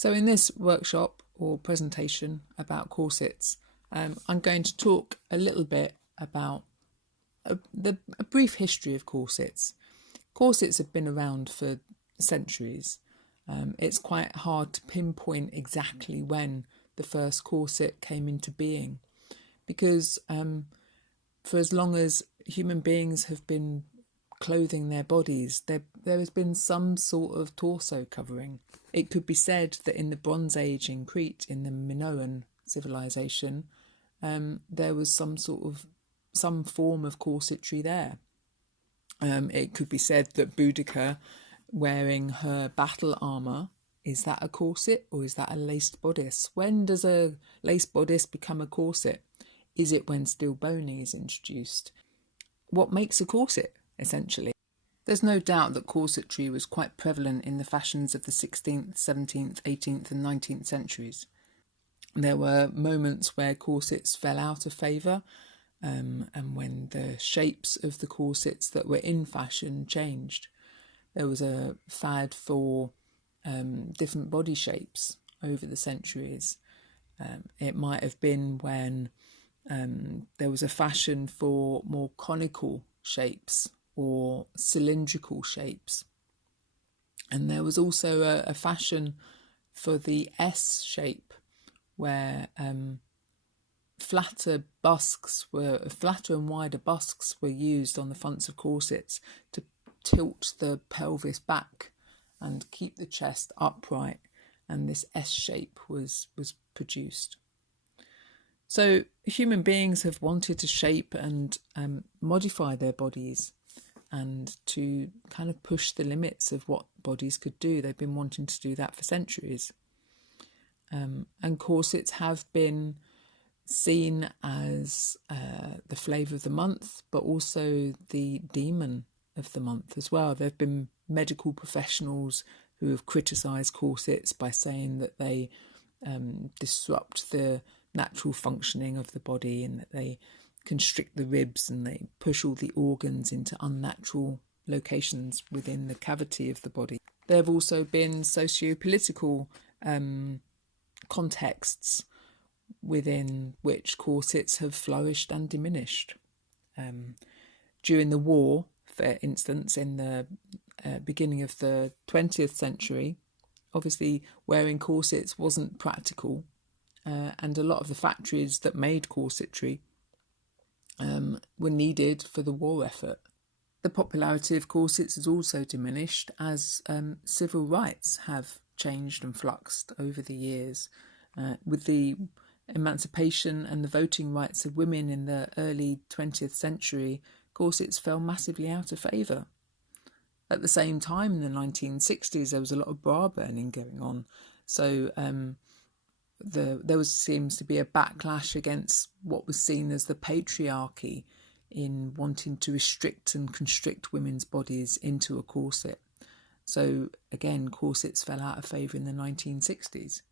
So in this workshop or presentation about corsets, I'm going to talk a little bit about a brief history of corsets. Corsets have been around for centuries. It's quite hard to pinpoint exactly when the first corset came into being, because for as long as human beings have been clothing their bodies, there has been some sort of torso covering. It could be said that in the Bronze Age in Crete, in the Minoan civilization, there was some form of corsetry there. It could be said that Boudica, wearing her battle armour, is that a corset or is that a laced bodice? When does a laced bodice become a corset? Is it when steel boning is introduced? What makes a corset, essentially? There's no doubt that corsetry was quite prevalent in the fashions of the 16th, 17th, 18th and 19th centuries. There were moments where corsets fell out of favour, and when the shapes of the corsets that were in fashion changed. There was a fad for different body shapes over the centuries. It might have been when there was a fashion for more conical shapes or cylindrical shapes. And there was also a fashion for the S shape, where flatter and wider busks were used on the fronts of corsets to tilt the pelvis back and keep the chest upright, and this S shape was produced. So human beings have wanted to shape and modify their bodies and to kind of push the limits of what bodies could do. They've been wanting to do that for centuries. And corsets have been seen as the flavour of the month, but also the demon of the month as well. There have been medical professionals who have criticised corsets by saying that they disrupt the natural functioning of the body, and that they constrict the ribs and they push all the organs into unnatural locations within the cavity of the body. There have also been socio-political contexts within which corsets have flourished and diminished. During the war, for instance, in the beginning of the 20th century, obviously wearing corsets wasn't practical, and a lot of the factories that made corsetry were needed for the war effort. The popularity of corsets has also diminished as civil rights have changed and fluxed over the years. With the emancipation and the voting rights of women in the early 20th century, corsets fell massively out of favour. At the same time, in the 1960s, there was a lot of bra burning going on. So there seems to be a backlash against what was seen as the patriarchy in wanting to restrict and constrict women's bodies into a corset. So again, corsets fell out of favour in the 1960s.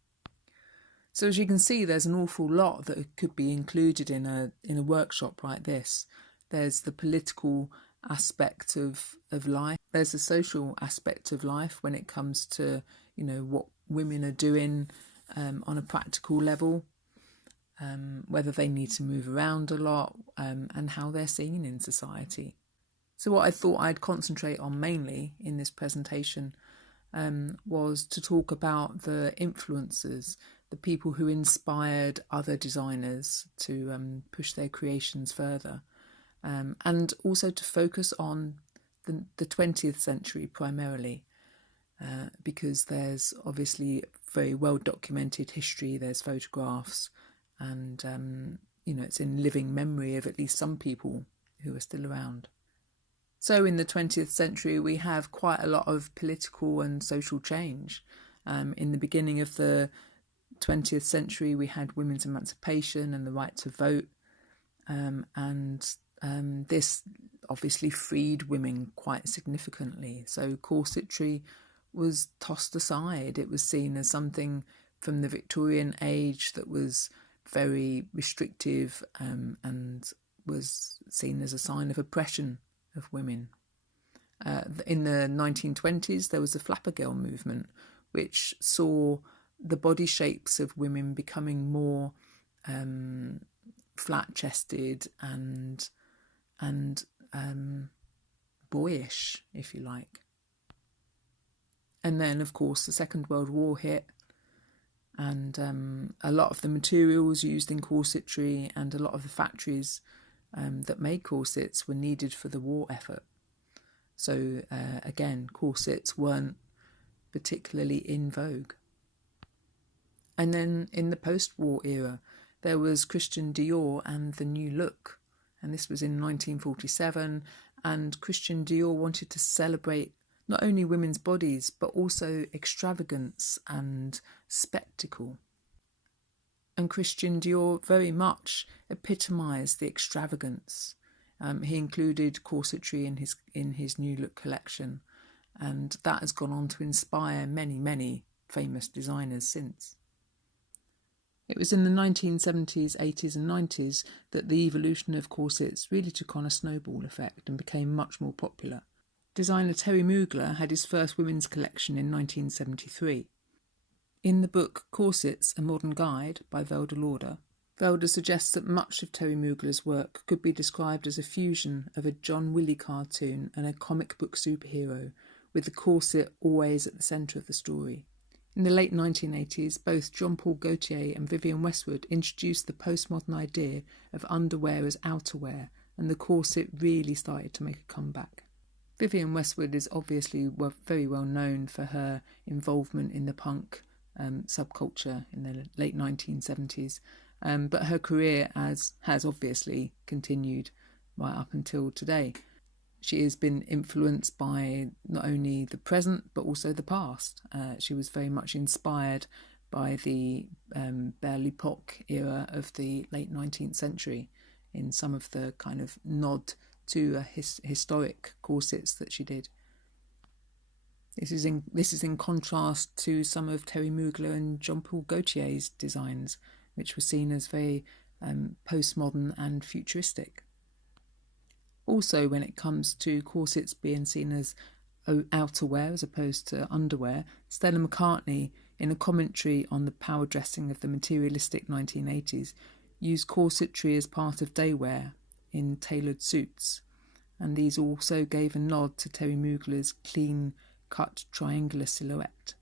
So as you can see, there's an awful lot that could be included in a workshop like this. There's the political aspect of life. There's the social aspect of life when it comes to, what women are doing on a practical level, whether they need to move around a lot, and how they're seen in society. So what I thought I'd concentrate on mainly in this presentation was to talk about the influencers, the people who inspired other designers to push their creations further, and also to focus on the 20th century primarily, because there's obviously very well documented history, there's photographs, and it's in living memory of at least some people who are still around. So in the 20th century we have quite a lot of political and social change. In the beginning of the 20th century we had women's emancipation and the right to vote, and this obviously freed women quite significantly. So corsetry was tossed aside. It was seen as something from the Victorian age that was very restrictive, and was seen as a sign of oppression of women. In the 1920s there was the flapper girl movement, which saw the body shapes of women becoming more flat-chested and boyish, if you like. And then, of course, the Second World War hit, and a lot of the materials used in corsetry and a lot of the factories that made corsets were needed for the war effort. So again, corsets weren't particularly in vogue. And then in the post-war era, there was Christian Dior and the New Look, and this was in 1947, and Christian Dior wanted to celebrate not only women's bodies, but also extravagance and spectacle. And Christian Dior very much epitomised the extravagance. He included corsetry in his New Look collection, and that has gone on to inspire many, many famous designers since. It was in the 1970s, 80s and 90s that the evolution of corsets really took on a snowball effect and became much more popular. Designer Terry Mugler had his first women's collection in 1973. In the book Corsets, A Modern Guide by Velda Lauder, Velda suggests that much of Terry Mugler's work could be described as a fusion of a John Willie cartoon and a comic book superhero, with the corset always at the centre of the story. In the late 1980s, both Jean-Paul Gaultier and Vivienne Westwood introduced the postmodern idea of underwear as outerwear, and the corset really started to make a comeback. Vivienne Westwood is obviously very well known for her involvement in the punk subculture in the late 1970s, but her career has obviously continued right up until today. She has been influenced by not only the present but also the past. She was very much inspired by the Belle Epoque era of the late 19th century in some of the kind of nod to historic corsets that she did. This is in contrast to some of Terry Mugler and Jean-Paul Gaultier's designs, which were seen as very postmodern and futuristic. Also, when it comes to corsets being seen as outerwear as opposed to underwear, Stella McCartney, in a commentary on the power dressing of the materialistic 1980s, used corsetry as part of daywear in tailored suits, and these also gave a nod to Terry Mugler's clean-cut triangular silhouette.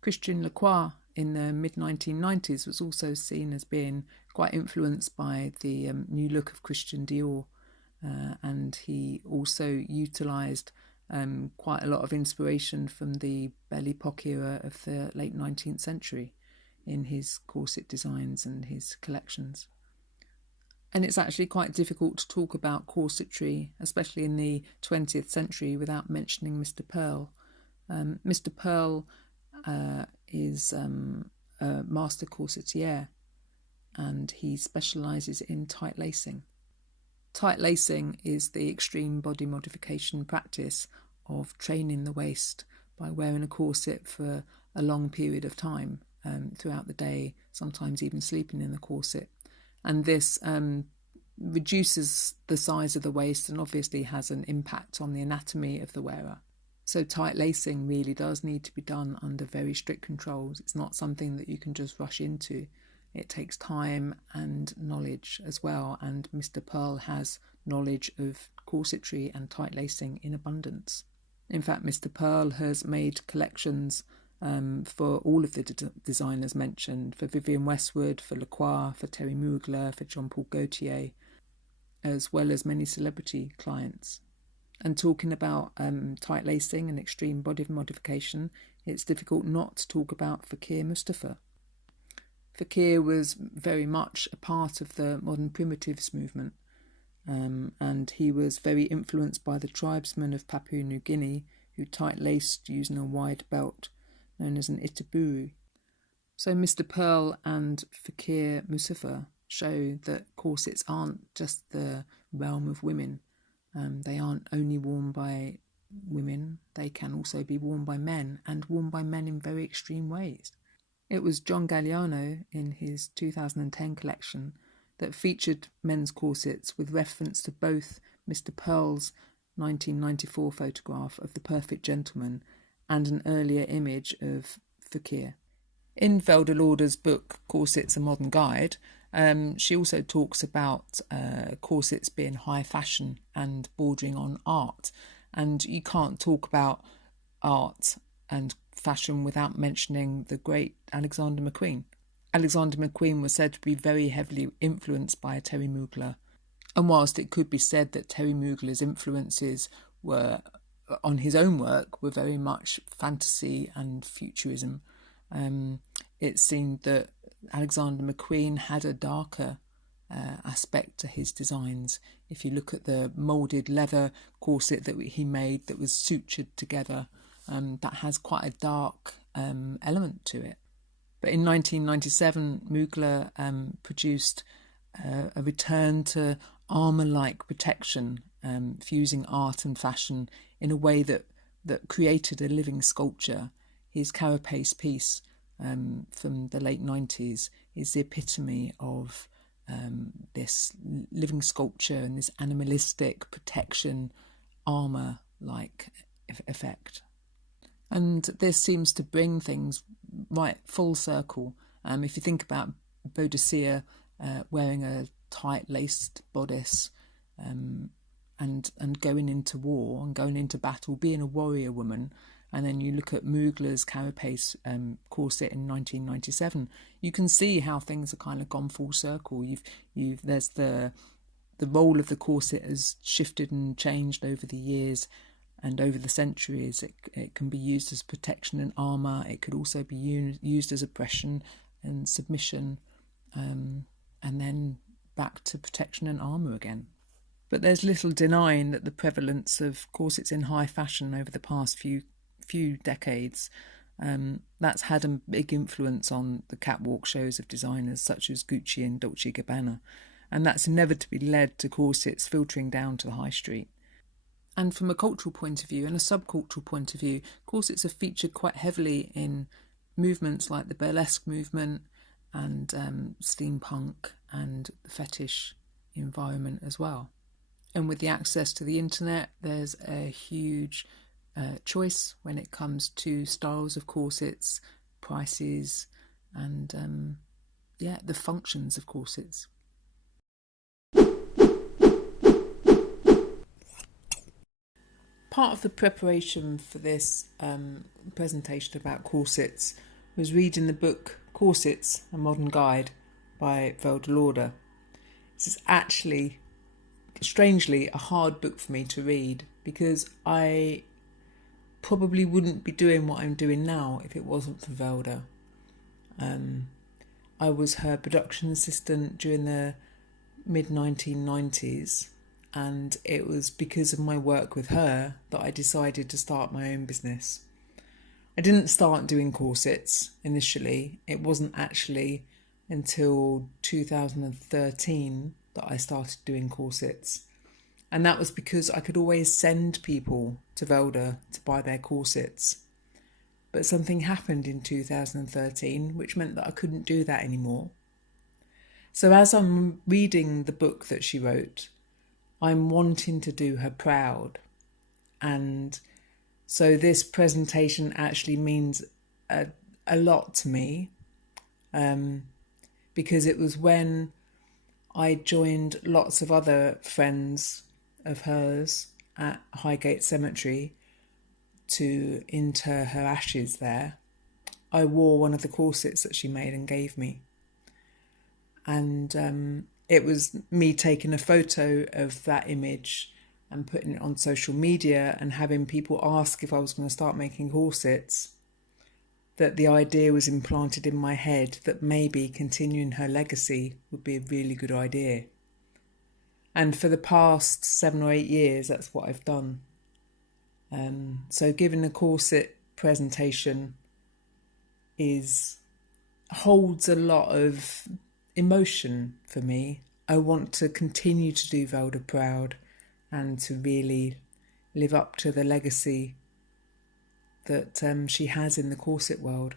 Christian Lacroix in the mid-1990s was also seen as being quite influenced by the New Look of Christian Dior, and he also utilised quite a lot of inspiration from the Belle Epoque era of the late 19th century in his corset designs and his collections. And it's actually quite difficult to talk about corsetry, especially in the 20th century, without mentioning Mr. Pearl. Mr. Pearl is a master corsetier, and he specialises in tight lacing. Tight lacing is the extreme body modification practice of training the waist by wearing a corset for a long period of time throughout the day, sometimes even sleeping in the corset. And this reduces the size of the waist and obviously has an impact on the anatomy of the wearer. So tight lacing really does need to be done under very strict controls. It's not something that you can just rush into. It takes time and knowledge as well, and Mr. Pearl has knowledge of corsetry and tight lacing in abundance. In fact, Mr. Pearl has made collections for all of the designers mentioned, for Vivienne Westwood, for Lacroix, for Terry Mugler, for Jean-Paul Gaultier, as well as many celebrity clients. And talking about tight lacing and extreme body modification, it's difficult not to talk about Fakir Mustafa. Fakir was very much a part of the modern primitives movement, and he was very influenced by the tribesmen of Papua New Guinea who tight-laced using a wide belt known as an itiburu. So Mr. Pearl and Fakir Mustafa show that corsets aren't just the realm of women. They aren't only worn by women, they can also be worn by men, and worn by men in very extreme ways. It was John Galliano in his 2010 collection that featured men's corsets with reference to both Mr. Pearl's 1994 photograph of the perfect gentleman and an earlier image of fakir. In Velda Lauder's book, Corsets, A Modern Guide, she also talks about corsets being high fashion and bordering on art. And you can't talk about art and fashion without mentioning the great Alexander Mcqueen. Alexander Mcqueen was said to be very heavily influenced by Terry Mugler. And whilst it could be said that Terry Mugler's influences were on his own work were very much fantasy and futurism, it seemed that Alexander Mcqueen had a darker aspect to his designs. If you look at the moulded leather corset that he made that was sutured together, that has quite a dark element to it. But in 1997, Mugler produced a return to armour-like protection, fusing art and fashion in a way that created a living sculpture. His carapace piece from the late 90s is the epitome of this living sculpture and this animalistic protection, armour-like effect. And this seems to bring things right full circle. If you think about Boadicea wearing a tight laced bodice and going into war and going into battle, being a warrior woman, and then you look at Mugler's carapace corset in 1997, you can see how things are kind of gone full circle. There's the role of the corset has shifted and changed over the years and over the centuries. It can be used as protection and armour. It could also be used as oppression and submission, and then back to protection and armour again. But there's little denying that the prevalence of corsets in high fashion over the past few decades, that's had a big influence on the catwalk shows of designers such as Gucci and Dolce & Gabbana, and that's inevitably led to corsets filtering down to the high street. And from a cultural point of view and a subcultural point of view, corsets have featured quite heavily in movements like the burlesque movement and steampunk and the fetish environment as well. And with the access to the internet, there's a huge choice when it comes to styles of corsets, prices, and the functions of corsets. Part of the preparation for this presentation about corsets was reading the book Corsets, A Modern Guide by Velda Lauder. This is actually, strangely, a hard book for me to read because I probably wouldn't be doing what I'm doing now if it wasn't for Velda. I was her production assistant during the mid-1990s, and it was because of my work with her that I decided to start my own business. I didn't start doing corsets initially. It wasn't actually until 2013 that I started doing corsets. And that was because I could always send people to Velda to buy their corsets. But something happened in 2013 which meant that I couldn't do that anymore. So as I'm reading the book that she wrote, I'm wanting to do her proud. And so this presentation actually means a lot to me, because it was when I joined lots of other friends of hers at Highgate Cemetery to inter her ashes there. I wore one of the corsets that she made and gave me. And it was me taking a photo of that image and putting it on social media and having people ask if I was going to start making corsets, that the idea was implanted in my head that maybe continuing her legacy would be a really good idea. And for the past 7 or 8 years, that's what I've done. So giving a corset presentation holds a lot of emotion for me. I want to continue to do Velda proud and to really live up to the legacy that she has in the corset world.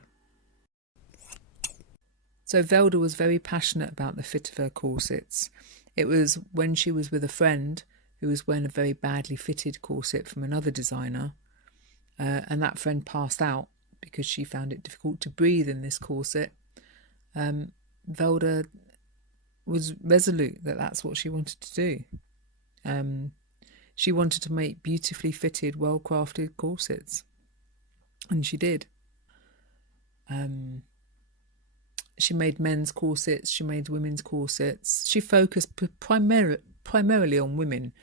So Velda was very passionate about the fit of her corsets. It was when she was with a friend who was wearing a very badly fitted corset from another designer and that friend passed out because she found it difficult to breathe in this corset, Velda was resolute that that's what she wanted to do. She wanted to make beautifully fitted, well-crafted corsets, and she did. She made men's corsets, she made women's corsets. She focused primarily on women.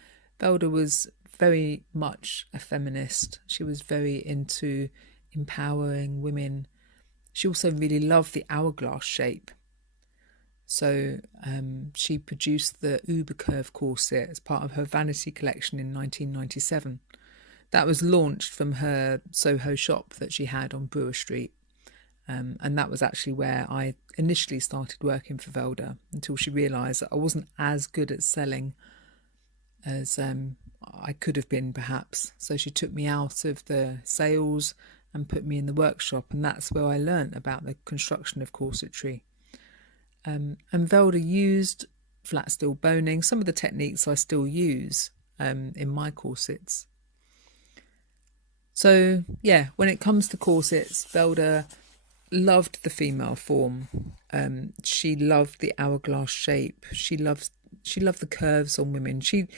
Velda was very much a feminist. She was very into empowering women. She also really loved the hourglass shape. So she produced the Uber Curve corset as part of her vanity collection in 1997. That was launched from her Soho shop that she had on Brewer Street. And that was actually where I initially started working for Velda, until she realised that I wasn't as good at selling as I could have been, perhaps. So she took me out of the sales and put me in the workshop, and that's where I learnt about the construction of corsetry. And Velda used flat steel boning, some of the techniques I still use in my corsets. So yeah, when it comes to corsets, Velda loved the female form. She loved the hourglass shape. She loved the curves on women. She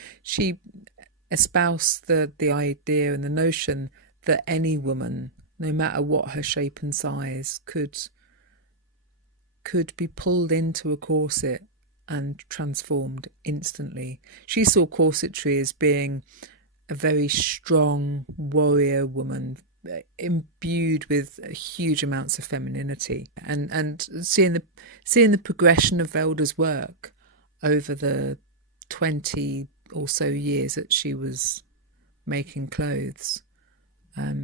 espoused the idea and the notion that any woman, no matter what her shape and size, could be pulled into a corset and transformed instantly. She saw corsetry as being a very strong warrior woman, imbued with huge amounts of femininity, and seeing the progression of Velda's work over the 20 or so years that she was making clothes,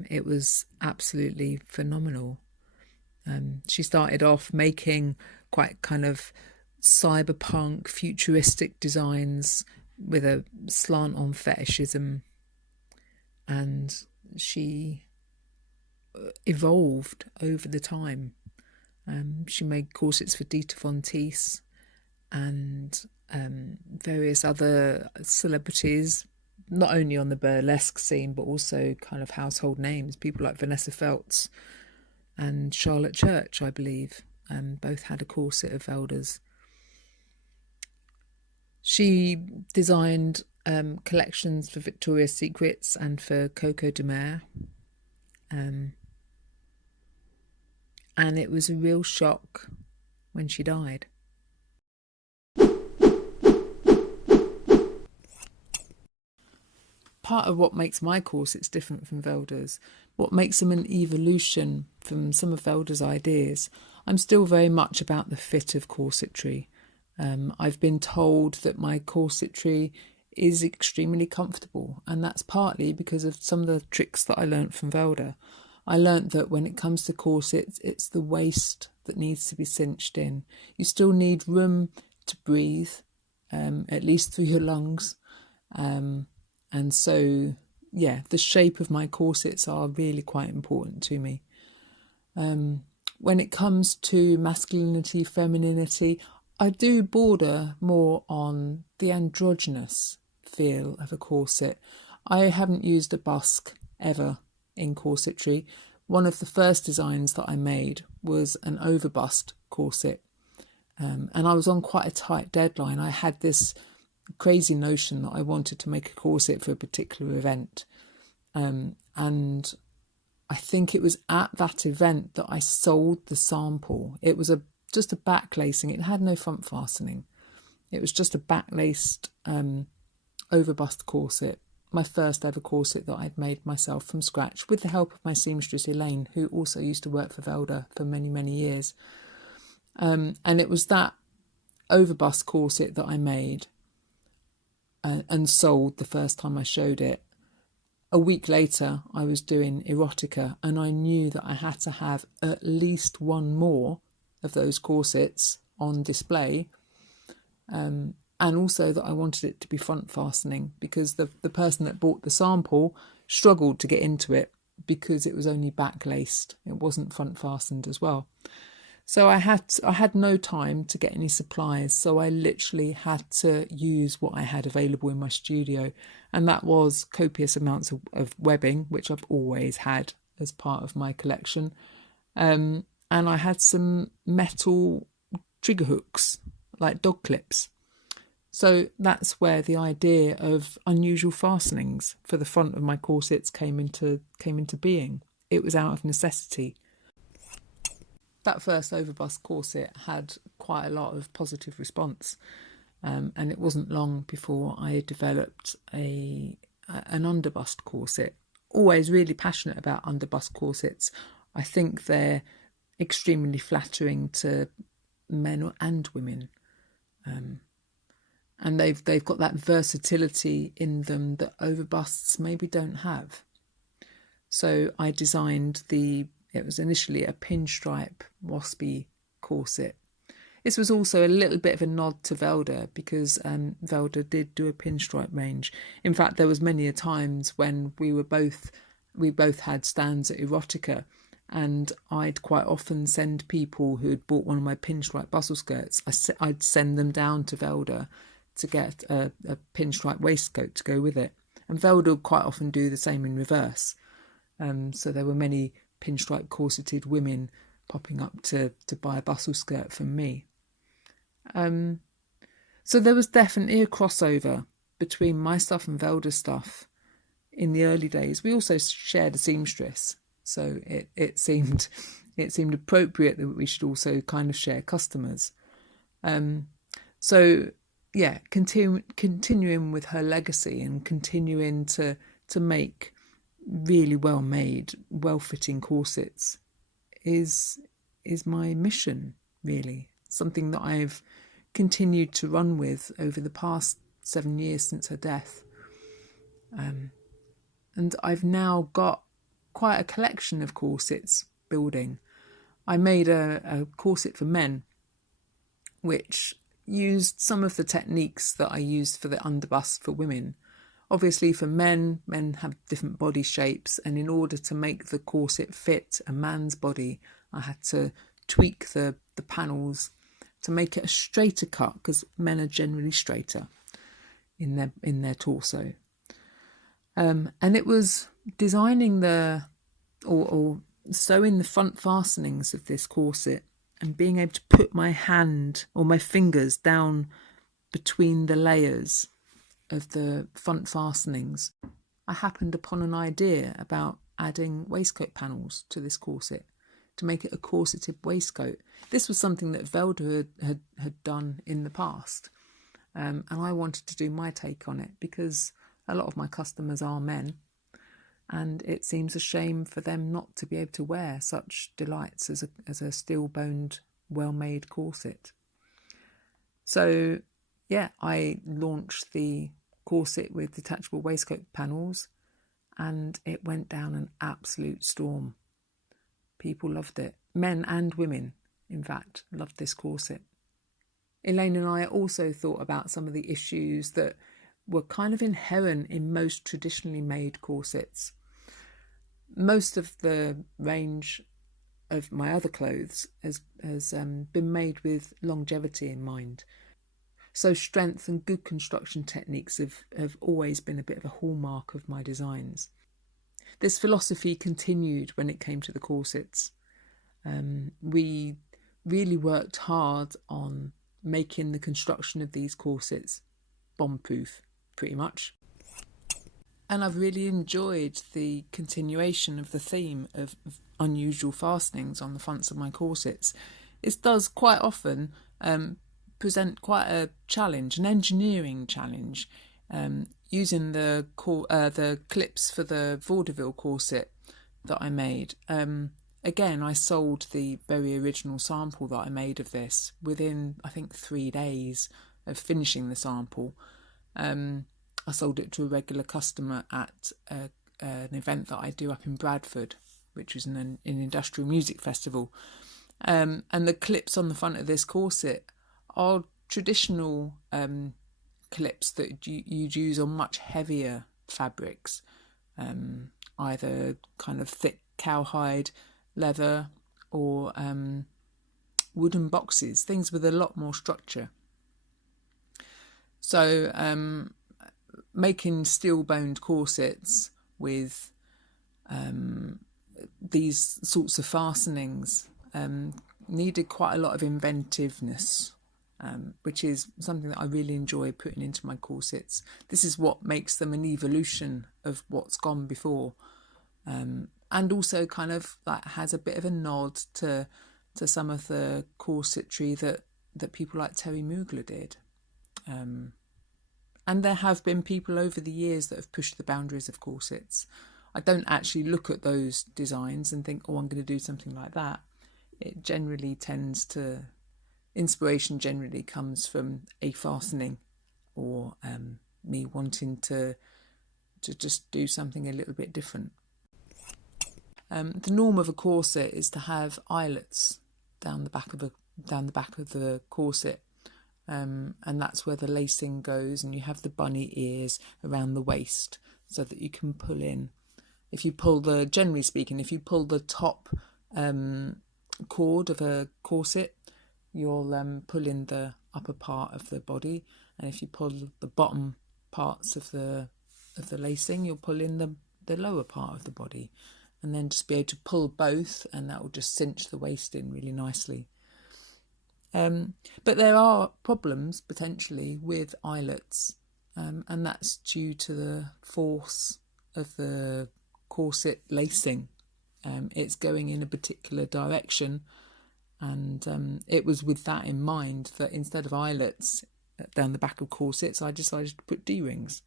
it was absolutely phenomenal. She started off making quite kind of cyberpunk, futuristic designs with a slant on fetishism, and she evolved over the time. She made corsets for Dita Von Teese and various other celebrities, not only on the burlesque scene but also kind of household names, people like Vanessa Feltz and Charlotte Church, I believe, both had a corset of Velda's. She designed collections for Victoria's Secrets and for Coco de Mer. And it was a real shock when she died. Part of what makes my corsets different from Velda's, what makes them an evolution from some of Velda's ideas, I'm still very much about the fit of corsetry. I've been told that my corsetry is extremely comfortable, and that's partly because of some of the tricks that I learnt from Velda. I learnt that when it comes to corsets, it's the waist that needs to be cinched in. You still need room to breathe, at least through your lungs. And so, yeah, the shape of my corsets are really quite important to me. When it comes to masculinity, femininity, I do border more on the androgynous feel of a corset. I haven't used a busk ever in corsetry. One of the first designs that I made was an overbust corset, and I was on quite a tight deadline. I had this crazy notion that I wanted to make a corset for a particular event, and I think it was at that event that I sold the sample. It was just a backlacing. It had no front fastening. It was just a backlaced overbust corset, my first ever corset that I'd made myself from scratch with the help of my seamstress Elaine, who also used to work for Velda for many, many years. And it was that overbust corset that I made and sold the first time I showed it. A week later, I was doing erotica, and I knew that I had to have at least one more of those corsets on display, and also that I wanted it to be front fastening, because the person that bought the sample struggled to get into it because it was only back laced. It wasn't front fastened as well. So I had no time to get any supplies, so I literally had to use what I had available in my studio, and that was copious amounts of webbing, which I've always had as part of my collection, and I had some metal trigger hooks, like dog clips. So that's where the idea of unusual fastenings for the front of my corsets came into being. It was out of necessity. That first Overbust corset had quite a lot of positive response, and it wasn't long before I developed an underbust corset. Always really passionate about underbust corsets. I think they're extremely flattering to men and women, and they've got that versatility in them that overbusts maybe don't have. So I designed it was initially a pinstripe waspy corset. This was also a little bit of a nod to Velda, because Velda did do a pinstripe range. In fact, there was many a times when we both had stands at Erotica, and I'd quite often send people who had bought one of my pinstripe bustle skirts, I'd send them down to Velda to get a pinstripe waistcoat to go with it. And Velda would quite often do the same in reverse. So there were many pinstripe corseted women popping up to buy a bustle skirt from me. So there was definitely a crossover between my stuff and Velda's stuff in the early days. We also shared a seamstress, so it seemed appropriate that we should also kind of share customers. So yeah, continuing with her legacy and continuing to make really well made, well fitting corsets is my mission, really. Something that I've continued to run with over the past 7 years since her death. And I've now got quite a collection of corsets building. I made a corset for men, which used some of the techniques that I used for the underbust for women. Obviously for men have different body shapes, and in order to make the corset fit a man's body, I had to tweak the panels to make it a straighter cut, because men are generally straighter in their torso. And it was designing or sewing the front fastenings of this corset and being able to put my hand or my fingers down between the layers of the front fastenings. I happened upon an idea about adding waistcoat panels to this corset to make it a corseted waistcoat. This was something that Velda had done in the past, and I wanted to do my take on it, because a lot of my customers are men, and it seems a shame for them not to be able to wear such delights as a steel-boned, well-made corset. So yeah, I launched the corset with detachable waistcoat panels, and it went down an absolute storm. People loved it. Men and women, in fact, loved this corset. Elaine and I also thought about some of the issues that were kind of inherent in most traditionally made corsets. Most of the range of my other clothes has been made with longevity in mind. So strength and good construction techniques have always been a bit of a hallmark of my designs. This philosophy continued when it came to the corsets. We really worked hard on making the construction of these corsets bomb-proof, pretty much. And I've really enjoyed the continuation of the theme of unusual fastenings on the fronts of my corsets. It does quite often present quite a challenge, an engineering challenge, using the clips for the vaudeville corset that I made. Again, I sold the very original sample that I made of this within, I think, 3 days of finishing the sample. I sold it to a regular customer at an event that I do up in Bradford, which is an industrial music festival. And the clips on the front of this corset are traditional clips that you'd use on much heavier fabrics, either kind of thick cowhide leather or wooden boxes, things with a lot more structure. So making steel-boned corsets with these sorts of fastenings needed quite a lot of inventiveness, which is something that I really enjoy putting into my corsets. This is what makes them an evolution of what's gone before, and also kind of like has a bit of a nod to some of the corsetry that people like Terry Mugler did. And there have been people over the years that have pushed the boundaries of corsets. I don't actually look at those designs and think, oh, I'm going to do something like that. It generally tends to, inspiration generally comes from a fastening or me wanting to just do something a little bit different. The norm of a corset is to have eyelets down the back of the corset. And that's where the lacing goes, and you have the bunny ears around the waist so that you can pull in. Generally speaking, if you pull the top cord of a corset, you'll pull in the upper part of the body, and if you pull the bottom parts of the lacing, you'll pull in the lower part of the body, and then just be able to pull both, and that will just cinch the waist in really nicely. But there are problems potentially with eyelets, and that's due to the force of the corset lacing. It's going in a particular direction, and it was with that in mind that instead of eyelets down the back of corsets, I decided to put D-rings.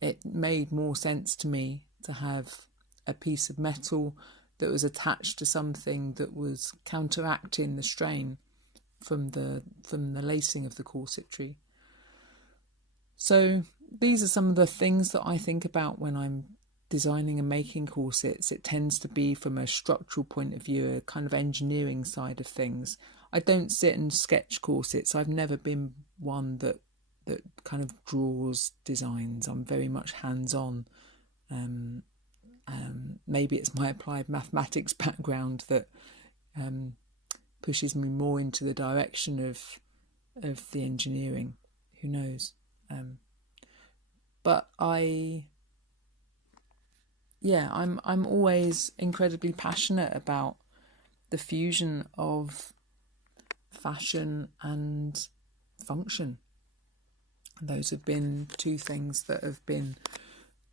It made more sense to me to have a piece of metal that was attached to something that was counteracting the strain from the lacing of the corsetry. So these are some of the things that I think about when I'm designing and making corsets. It tends to be from a structural point of view, a kind of engineering side of things. I don't sit and sketch corsets. I've never been one that kind of draws designs. I'm very much hands-on. Maybe it's my applied mathematics background that pushes me more into the direction of the engineering. Who knows? But I'm always incredibly passionate about the fusion of fashion and function. Those have been two things that have been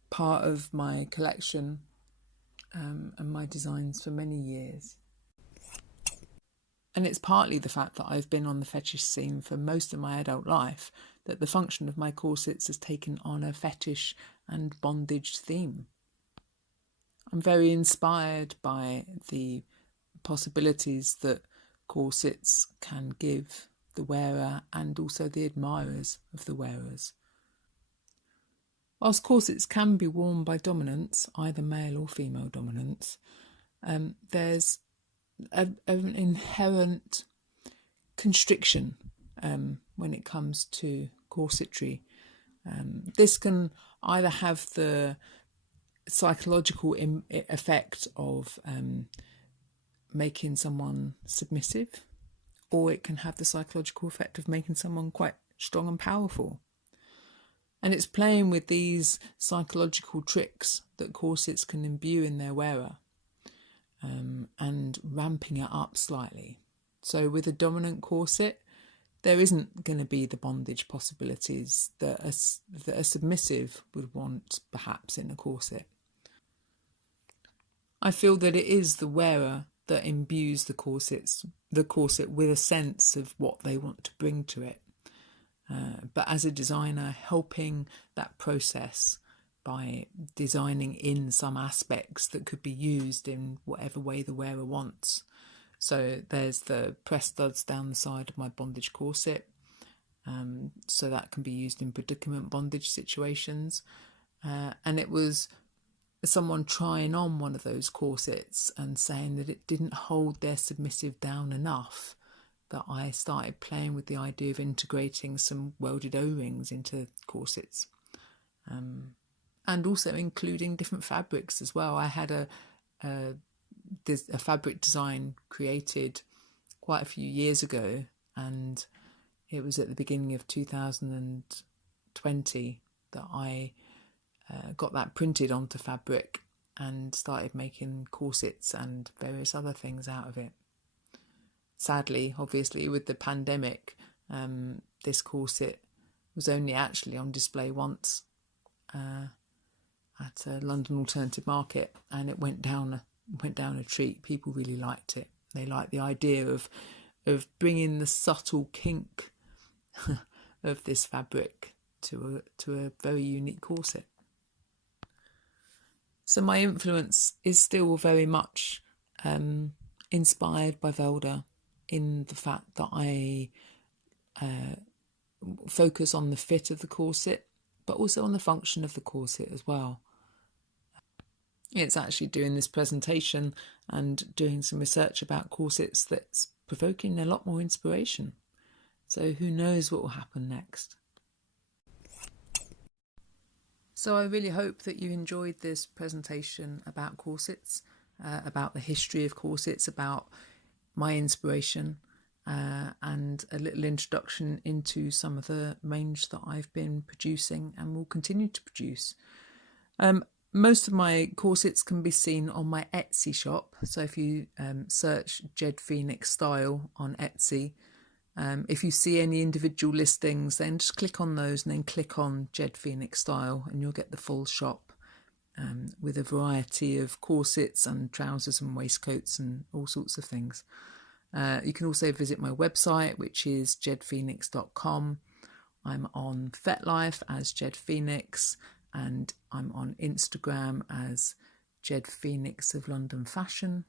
part of my collection and my designs for many years. And it's partly the fact that I've been on the fetish scene for most of my adult life that the function of my corsets has taken on a fetish and bondage theme. I'm very inspired by the possibilities that corsets can give the wearer and also the admirers of the wearers. Whilst corsets can be worn by dominants, either male or female dominants, there's an inherent constriction when it comes to corsetry. This can either have the psychological effect of making someone submissive, or it can have the psychological effect of making someone quite strong and powerful. And it's playing with these psychological tricks that corsets can imbue in their wearer, and ramping it up slightly. So with a dominant corset, there isn't going to be the bondage possibilities that a submissive would want perhaps in a corset. I feel that it is the wearer that imbues the corset with a sense of what they want to bring to it. But as a designer, helping that process by designing in some aspects that could be used in whatever way the wearer wants. So there's the press studs down the side of my bondage corset. So that can be used in predicament bondage situations. And it was someone trying on one of those corsets and saying that it didn't hold their submissive down enough that I started playing with the idea of integrating some welded O-rings into corsets. And also including different fabrics as well. I had a fabric design created quite a few years ago, and it was at the beginning of 2020 that I got that printed onto fabric and started making corsets and various other things out of it. Sadly, obviously, with the pandemic, this corset was only actually on display once at a London alternative market, and it went down a treat. People really liked it. They liked the idea of bringing the subtle kink of this fabric to a very unique corset. So my influence is still very much inspired by Velda, in the fact that I focus on the fit of the corset, but also on the function of the corset as well. It's actually doing this presentation and doing some research about corsets that's provoking a lot more inspiration. So who knows what will happen next. So I really hope that you enjoyed this presentation about corsets, about the history of corsets, about my inspiration, and a little introduction into some of the range that I've been producing and will continue to produce. Most of my corsets can be seen on my Etsy shop. So if you search JedPhoenixStyle on Etsy, if you see any individual listings, then just click on those and then click on JedPhoenixStyle and you'll get the full shop with a variety of corsets and trousers and waistcoats and all sorts of things. You can also visit my website, which is JedPhoenix.com. I'm on FetLife as JedPhoenix, and I'm on Instagram as JedPhoenix of London Fashion.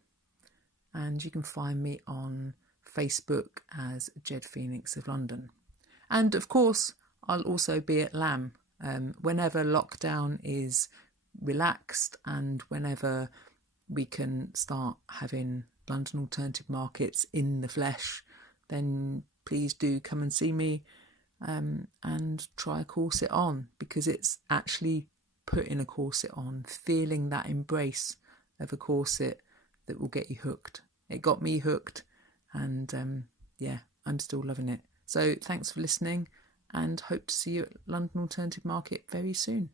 And you can find me on Facebook as JedPhoenix of London. And of course, I'll also be at LAM whenever lockdown is relaxed and whenever we can start having London alternative markets in the flesh, then please do come and see me and try a corset on, because it's actually putting a corset on, feeling that embrace of a corset that will get you hooked. It got me hooked, and yeah, I'm still loving it. So thanks for listening, and hope to see you at London Alternative Market very soon.